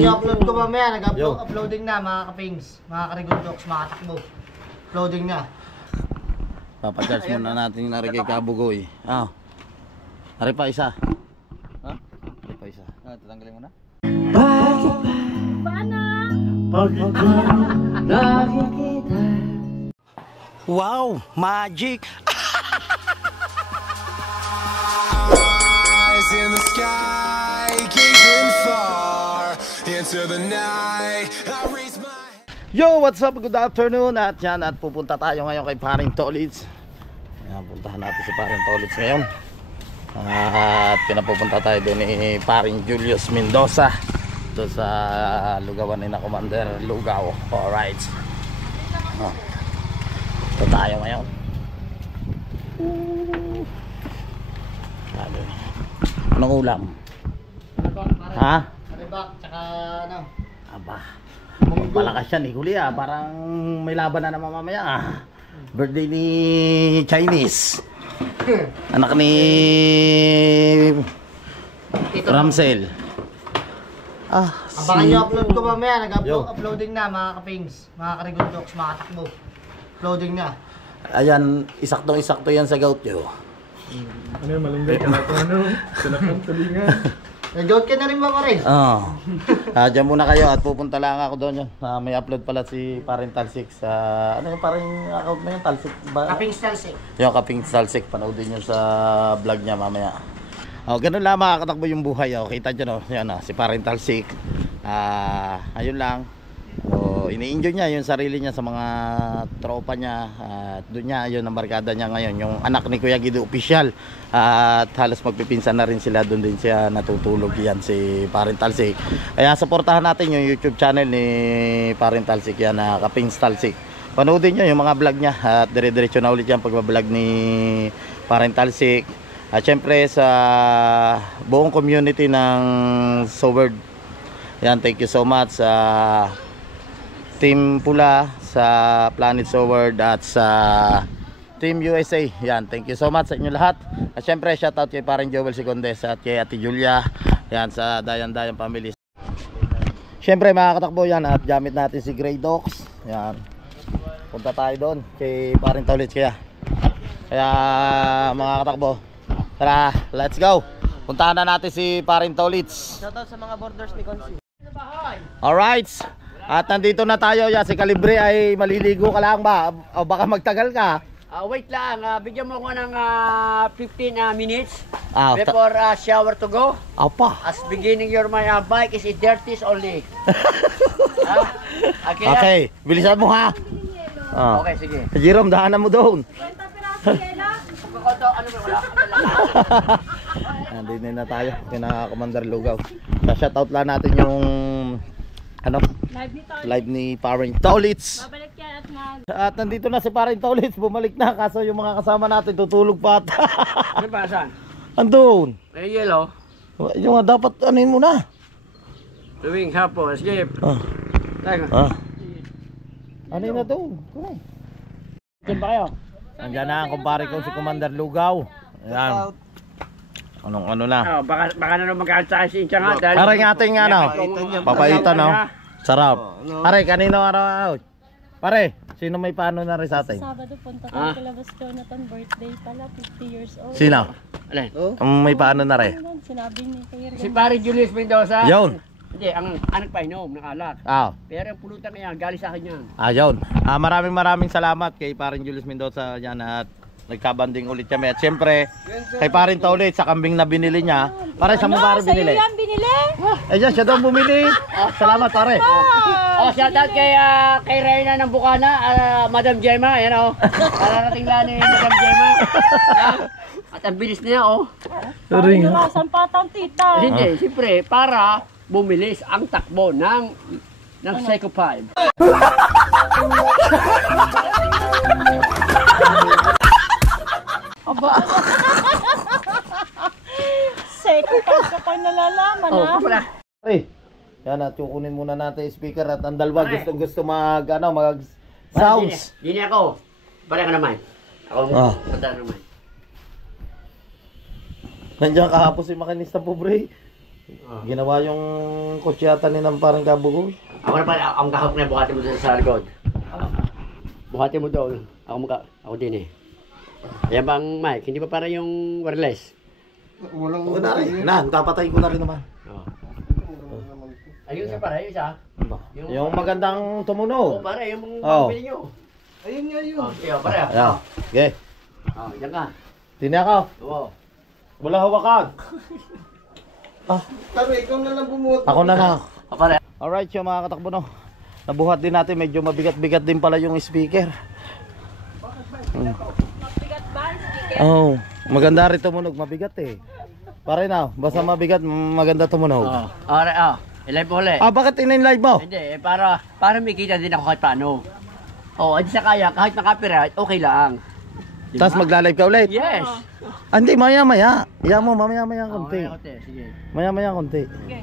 I-upload ko mamaya, nag-uploading na mga kapings, mga karigundoks, mga takbo. Uploading na. Papacharge muna natin yung narigay kabugoy. Hari pa isa. Hari pa isa. Tatanggalin mo na. Bakit ba? Paano? Pag nakikita. Wow! Magic! Eyes in the sky, gazing far into the night. I raise my Yo! What's up? Good afternoon! At yan, at pupunta tayo ngayon kay Paring Tolits. Ayan, puntahan natin si Paring Tolits ngayon. At pinapupunta tayo doon ni Paring Julius Mendoza, doon sa lugawan ni na Commander Lugaw. Alright. Ito tayo ngayon. Anong ulam? Ha? Karibak, tsaka ano? Aba, palakas yan eh, huli parang may laban na naman mamaya. Birthday ni Chinese, anak ni Ramsel. Abangan nyo upload ko mamaya, nag-uploading na mga kapings, mga karigundoks, mga takbo. Uploading na. Ayan, isaktong-isakto yan sa gout nyo. Ano yung malunggay ka na ito, ano? Sinakang tulingan. Nag-gout ka na rin ba rin? Diyan muna kayo at pupunta lang ako doon yun. May upload pala si Paring Talsik sa... ano yung parang account na yun? Talsik ba? Kapings Talsik. Yung Kapings Talsik, panoodin nyo sa vlog niya mamaya. Ganun lang makakatakbo yung buhay. Kita nyo no? Yan, si Paring Talsik. Ayun lang. Ini-enjoy niya yung sarili niya sa mga tropa niya. At doon niya, yun ang barkada niya ngayon. Yung anak ni Kuya Guido Official. At halos magpipinsan na rin sila. Doon din siya natutulog yan si Paring Talsik. Kaya supportahan natin yung YouTube channel ni Paring Talsik yan, Kapings Talsik. Panoodin nyo yung mga vlog niya. At dire-diretso na ulit yan pagbablog ni Paring Talsik. At syempre sa buong community ng Soward. Yan, thank you so much sa Team Pula, sa Planet Soward at sa Team USA. Yan, thank you so much sa inyo lahat. At syempre shoutout kay Paring Joel Sicondes at kay Ate Julia. Yan, sa Dayan Family. Syempre mga katakbo yan, at gamit natin si Grey Docs. Yan, punta tayo doon kay Paring Tolits kaya mga katakbo, tara, let's go. Puntahan na natin si Paring Tolits. Shoutout sa mga borders ni Consi. Alright. At nandito na tayo. Si Calibre ay maliligo ka lang ba? O baka magtagal ka? Wait lang, bigyan mo ko ng 15 minutes before before shower to go. Apa? As beginning your my bike is dirties only. Okay, bilisan mo ha. Okay, sige. Jerome, dahanan mo doon. Nandito na tayo kina Commander Lugaw. Shoutout lang natin yung live ni Paring Tolits. Babalik yan at nandito na si Paring Tolits, bumalik na kaso yung mga kasama natin tutulog pa. Ano ba, saan? Andun. May yellow. Yung dapat anin mo na. Tuwing hapon, skip. Anin na doon. Diyan ba kayo? Andiyan na ang kumpare ko si Commander Lugaw. Ayan. Ano na. Baka na naman magkakal si Incha nga. Aray nga ating papaitan sarap. Aray, kanino araw? Pare, sino may paano na rin sa atin? Sabado punta tayo kay Labas Jonathan, birthday pala, 50 years old. Sino? Alin? May paano na rin? Sinabi ni Kuya Si Paring Julius Mendoza. Yun. Hindi, ang anak pa inom ng alak. Pero ang pulutan niya, galing sa akin yan. Yun. Maraming salamat kay Paring Julius Mendoza yan at nagkabanding ulit kami. At syempre, kay Paring Tolits sa kambing na binili niya. Pare, sa mo pare binili? Sa'yo yan binili? Ayan, siya daw bumili. Salamat pare. Shoutout kay Reyna ng Bukana, Madam Gemma, yan Pararating lang ni Madam Gemma. At ang bilis niya, Ring. Narasan patang tita. Hindi, siyempre, para bumilis ang takbo ng Seiko 5. Aba. Seiko ka pa nalalaman Pala. Pare, yan at kukunin muna natin yung speaker at ang dalawa gusto mag sounds. Hindi ako. Bala ka naman. Ako punta naman. Nandiyan kahapon si makinista pobre. Ginawa yung kutsiyata ni ng parang kabugoy. Ako na pala, ang kahap na buhati mo doon sa likod. Buhati mo doon. Ako din eh. Ayan bang mic, hindi pa para yung wireless? Okay na rin. Tapatayin ko na rin naman. Ayun siya para, ayun siya. Yung magandang Oo, tumunog. para, yung Oo. pambili nyo. Ayun nga yun. Ayun, para. Ayan. Okay. Yan ka. Tinakaw. Oo. Wala hawakan. Pero ikaw na lang bumuot. Ako na lang. Para. Alright, yung mga katakbo no. Nabuhat din natin, medyo mabigat-bigat din pala yung speaker. Mabigat ba ang speaker? Oh, maganda rin tumunog, mabigat eh. Pare na, basta mabigat, maganda tumunog. Oo. Alright, ilay po ulit. Bakit in-live mo? Hindi, para may kita din ako kahit paano. Oo, hindi sa kaya, kahit naka-copyright, okay lang. Diba? Tapos magla-live ka ulit? Yes. Hindi, maya-maya. Iyan mo, mamaya-maya Oo, konti. sige. Maya-maya konti. Okay.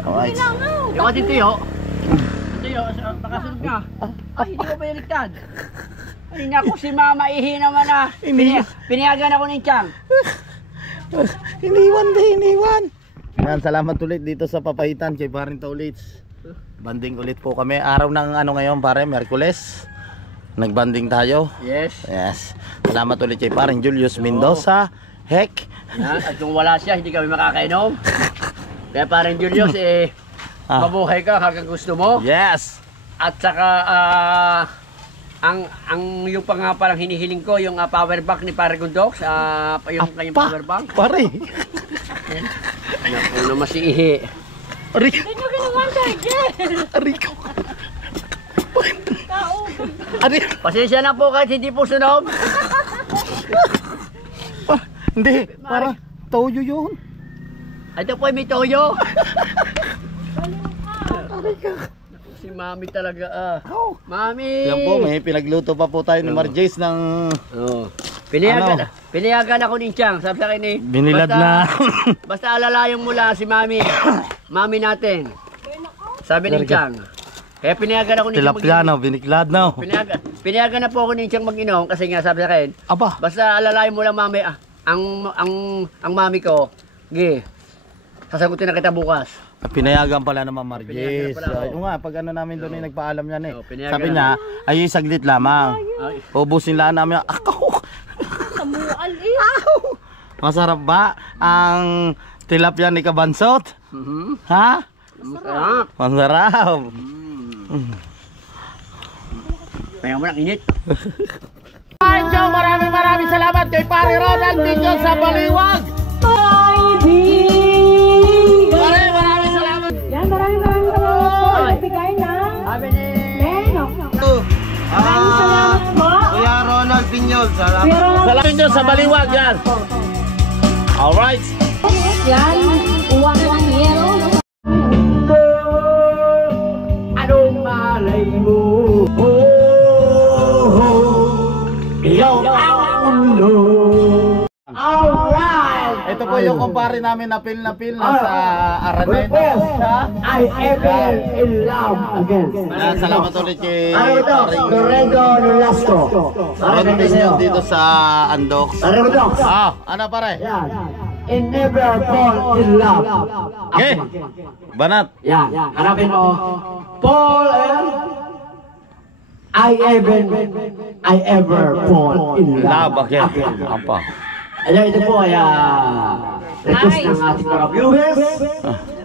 Alright. Yung ating tiyo. Tiyo, baka sunod ka. Ay, hindi ko ba yaligtad? Ay, naku, si Mama Ihi naman ah. Piniyagan ako ng tiyang. Iniwan. Yan, salamat ulit dito sa Papahitan kay Paring Taulits. Banding ulit po kami. Araw ng ano ngayon pare, Miyerkules. Nagbanding tayo. Yes. Yes. Salamat ulit kay Paring Julius Mendoza. Heck. Yan, at kung wala siya, hindi kami makakainom. Kaya parang Julius, mabuhay ka hanggang gusto mo. Yes. At saka, ang yung pa nga parang hinihiling ko, yung power bank ni Pare Gundox, yung kanyang power bank. Pare. Naku naman si Ihi. Rico. Hindi nyo ginawa charger. Rico. Kaugod. Ari. Pasensya na po kahit hindi po sunog. Hindi, para toyo yun. Ito po ay may toyo. Si Mami talaga Mami. Yan po, may pinagluto pa po tayo ni Marjace ng Pinayagan ako ni Chang. Sabi sa akin eh. binilad na. Basta alalayan mo lang si Mami. Mami natin. Sabi ni Chang. Kaya pinayagan ako ni Chang Tilapia no, biniklad no. Pinayagan na po ako ni Chang mag-inom kasi nga sabi sa akin. Aba. Basta alalayan mo lang Mami. Ang Mami ko. Sasagutin na kita bukas. Pinayagan pala naman Pinayagan Marjace. pala, oo. Yung nga, pag ano namin doon ay nagpaalam yan eh. Pinayagan Sabi na. niya, ay saglit lamang. Ay. Ubusin lang namin. Ako. Samual eh. Masarap ba ang tilapia ni Kabansot? Ha? Masarap. Masarap. Kaya mo lang init. Ay, Joe, maraming salamat kay Pare Ronald dito sa Baliwag. Pare, maraming salamat. Yan, maraming salamat po. Nagbigay na. Sabi ni... Maraming salamat po. Kuya Ronald Pinyol, salamat. Salamat dito sa Baliwag yan. Alright. Yan, uwang yero. Anong malay mo? Ikaw ang ulo. Alright! Ito po yung kumpare namin na pil na sa Araneta. I ever in love again. Salamat ulit kay Ano ito? Lorenzo Nolasco. Ron Pinyol dito sa Andox. Ano ito? Ano pare? Yan. And never fall in love. Okay. Banat. Yan. Hanapin mo. Paul and I ever fall in love Again. again. Apa. Ayan, ito po ay request ng ating mga viewers.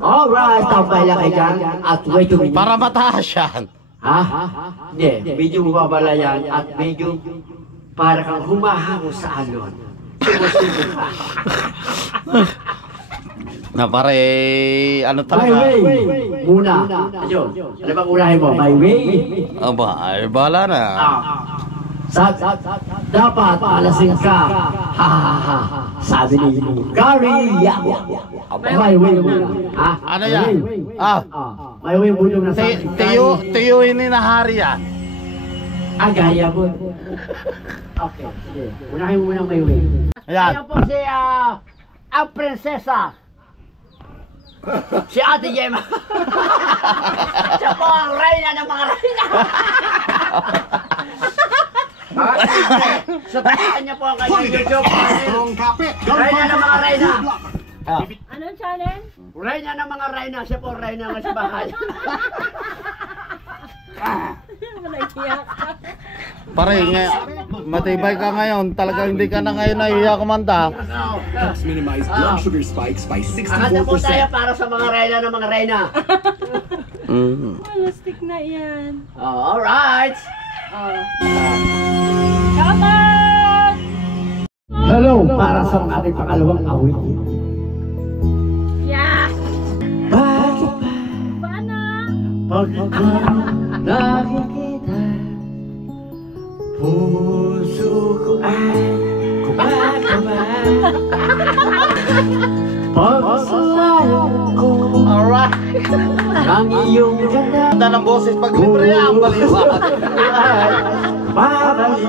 Alright, tambay lang kayo dyan at wait a minute. Para mataas yan. Ha? Hindi, medyo bumabala yan at medyo para kang humahango sa alon. Sumusunod ka. Na pare, ano My talaga? way! Muna. Ayun, ano bang unahin mo? My way? Aba, ay bala na. Dapat alasing ka. Ha ha ha. Sabi ni Gary. My way muna. Ha? Ano yan? My way muna na sa Tiyuin ni Nahari yan. Gaya mo. Okay, sige. Unahin mo muna my way. Ayan. Ayan po si ang prinsesa. Si Ate Gemma. Siya po ang reyna ng mga reyna. Sabihan niya po ang kanyang YouTube channel. Reyna ng mga reyna. Anong channel? Reyna ng mga Reyna, siya po Reyna ng sa bahay. Wala iyak. Pare, matibay ka ngayon. Talagang hindi ka na ngayon nahihiya kumanta. Helps minimize blood sugar spikes by Kakanta po tayo 64%. para sa mga Reyna ng mga Reyna. Plastic na yan. Oh, alright. Shoutout! Hello, para sa ating pangalawang awit. Yeah! Bakit Paano? pag ikaw nakikita, puso ko ay kumakaba. Pagsasayan ko Alright. ng iyong ganda, Ganda ng boses pag libre yan. Baliwag.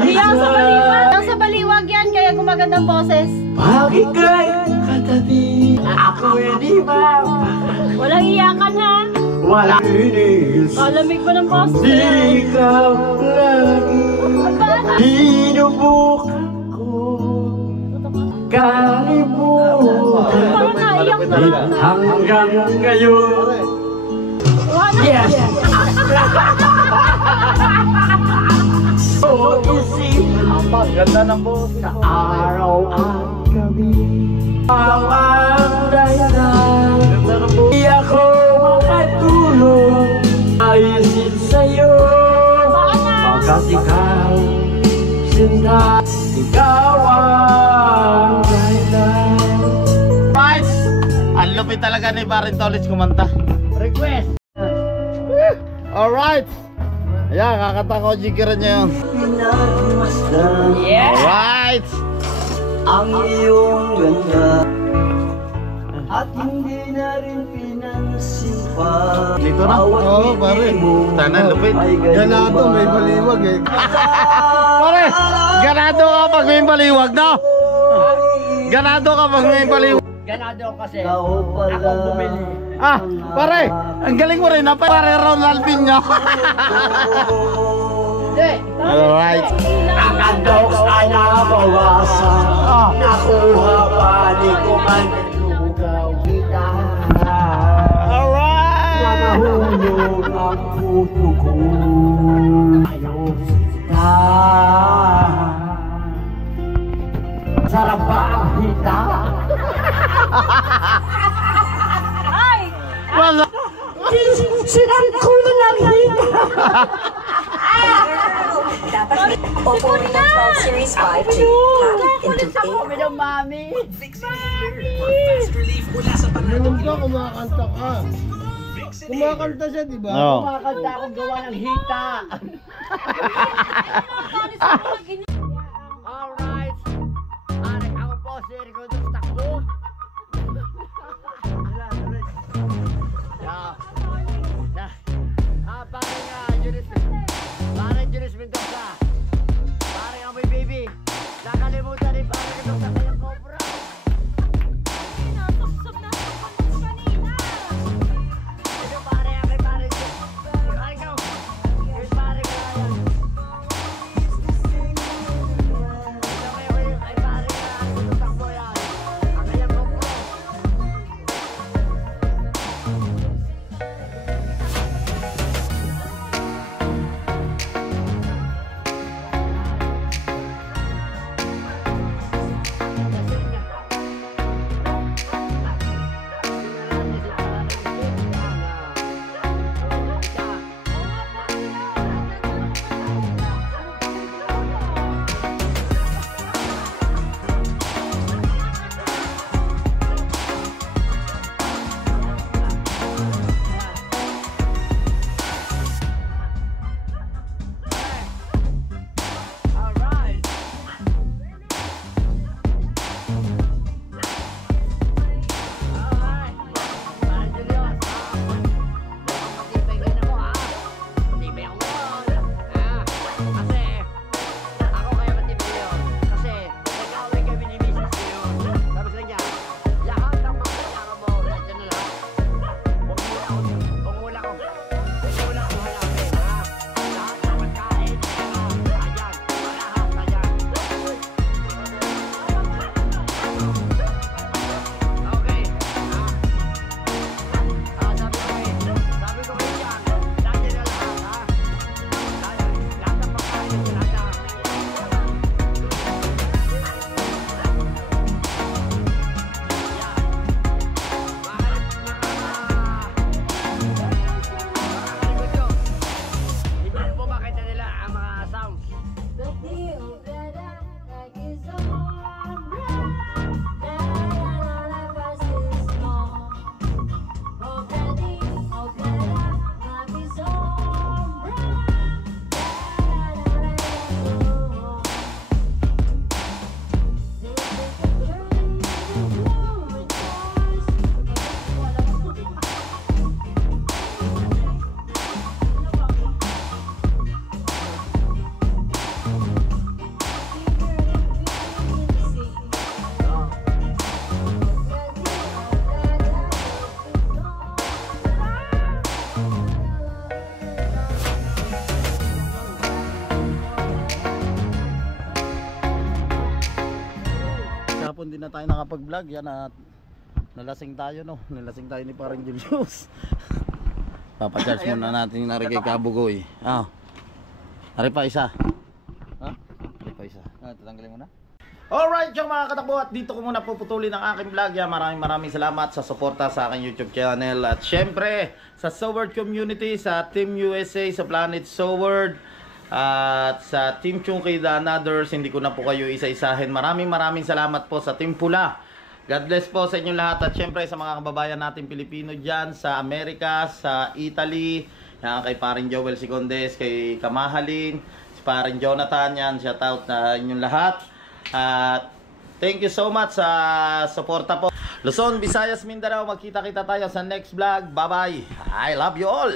Iyang sa baliwag. Iyang sa baliwag yan, kaya gumagandang boses. pag ika'y katabi, ako hindi ba Walang iyakan ha. wala inis. Kalamig ba ng boses? Di ikaw lagi binubukan ko, kalimutan Parang naiyak na lang na. hanggang ngayon. Yes! Ang ganda ng boses. Araw at gabi, ang dahilan, Ganda ng boses. di ako makatulong ayusin sa'yo. Pagkat ikaw, sinta, ikaw ang dahilan. Right. Ang lupit talaga ni Parintolis kumanta. Request! Alright. Ayan, kakanta ko jikiran niya yun. Yes! Alright. Ang iyong ganda at hindi na rin pinansin pa. Dito na. Oo, pare. Sana lupit. Ganado, may baliwag eh. Pare, ganado ka pag may baliwag, no? Ganado ka pag may baliwag. Ganado kasi ako bumili. Ah, pare, ang galing mo rin na pare Ronaldinho. Hindi! Alright. Ang andok sana bawasan, nakuha balik ko man lugaw kita. Alright. Nahulog ang puso ko. Ayaw kita. Sarap ba ang hita? Ay! Wala. Sinang ko na lang hita. Oppo Reno 12 Series 5G, packed into 8 Kami ng mami. Ganun ka, kumakanta ka. Kumakanta siya, di ba? No. Kumakanta akong gawa ng hita. Alright. Aray, ako po si Rico ng Takbo. Parang Junis Mendoza. Parang amoy baby. Nakalimutan ni parang ito sa kayang cobra. Nasusok na sa pangos kanina. Ito pare, amoy pare. Ay, go. Ay, pare ka yan. Ito kayo, ay pare ka. Ito takbo yan. na tayo nakapag-vlog. Yan at nalasing tayo, no. Nalasing tayo ni parang Julius. Papacharge muna natin yung narigay kabugoy. Ari pa isa. Ari pa isa. Tatanggalin mo na. Alright, yung mga katakbo, at dito ko muna puputulin ang aking vlog. Maraming salamat sa suporta sa aking YouTube channel. At syempre, sa Soward community, sa Team USA, sa Planet Soward, at sa Team Chunky The Others. Hindi ko na po kayo isa-isahin. Maraming salamat po sa Team Pula. God bless po sa inyong lahat. At syempre sa mga kababayan natin Pilipino dyan, sa Amerika, sa Italy, yan, kay paring Joel Sicondes, kay Kamahalin, si paring Jonathan, yan, shout out na inyong lahat. At thank you so much sa suporta po. Luzon, Visayas, Mindanao, magkita-kita tayo sa next vlog. Bye bye. I love you all.